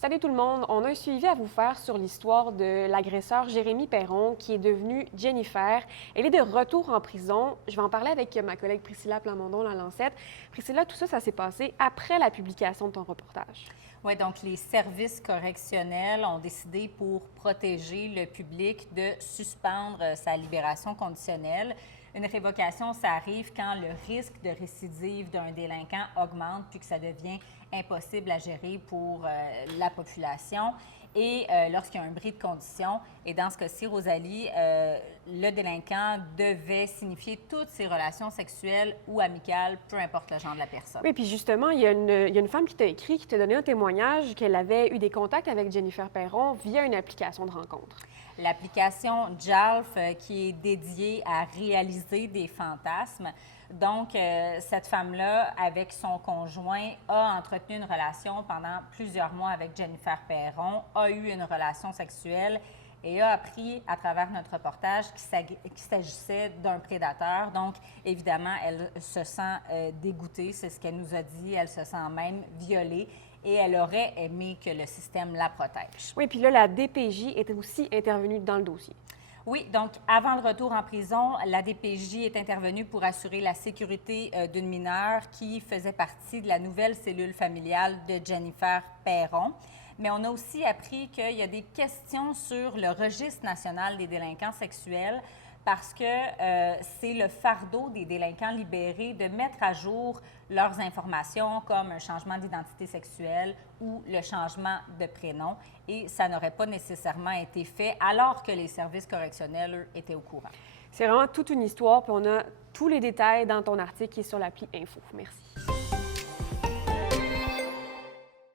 Salut tout le monde, on a un suivi à vous faire sur l'histoire de l'agresseur Jérémy Perron qui est devenu Jennifer. Elle est de retour en prison. Je vais en parler avec ma collègue Priscilla Plamondon, la Lancette. Priscilla, tout ça, ça s'est passé après la publication de ton reportage. Oui, donc les services correctionnels ont décidé pour protéger le public de suspendre sa libération conditionnelle. Une révocation, ça arrive quand le risque de récidive d'un délinquant augmente puis que ça devient impossible à gérer pour la population et lorsqu'il y a un bris de condition. Et dans ce cas-ci, Rosalie, le délinquant devait signifier toutes ses relations sexuelles ou amicales, peu importe le genre de la personne. Oui, puis justement, il y a une femme qui t'a écrit, qui t'a donné un témoignage qu'elle avait eu des contacts avec Jennifer Perron via une application de rencontre. L'application JALF qui est dédiée à réaliser des fantasmes. Donc, cette femme-là, avec son conjoint, a entretenu une relation pendant plusieurs mois avec Jennifer Perron, a eu une relation sexuelle et a appris à travers notre reportage qu'il s'agissait d'un prédateur. Donc, évidemment, elle se sent dégoûtée, c'est ce qu'elle nous a dit, elle se sent même violée et elle aurait aimé que le système la protège. Oui, puis là, la DPJ était aussi intervenue dans le dossier. Oui, donc avant le retour en prison, la DPJ est intervenue pour assurer la sécurité d'une mineure qui faisait partie de la nouvelle cellule familiale de Jennifer Perron. Mais on a aussi appris qu'il y a des questions sur le registre national des délinquants sexuels parce que c'est le fardeau des délinquants libérés de mettre à jour leurs informations comme un changement d'identité sexuelle ou le changement de prénom. Et ça n'aurait pas nécessairement été fait alors que les services correctionnels, eux, étaient au courant. C'est vraiment toute une histoire, puis on a tous les détails dans ton article qui est sur l'appli Info. Merci.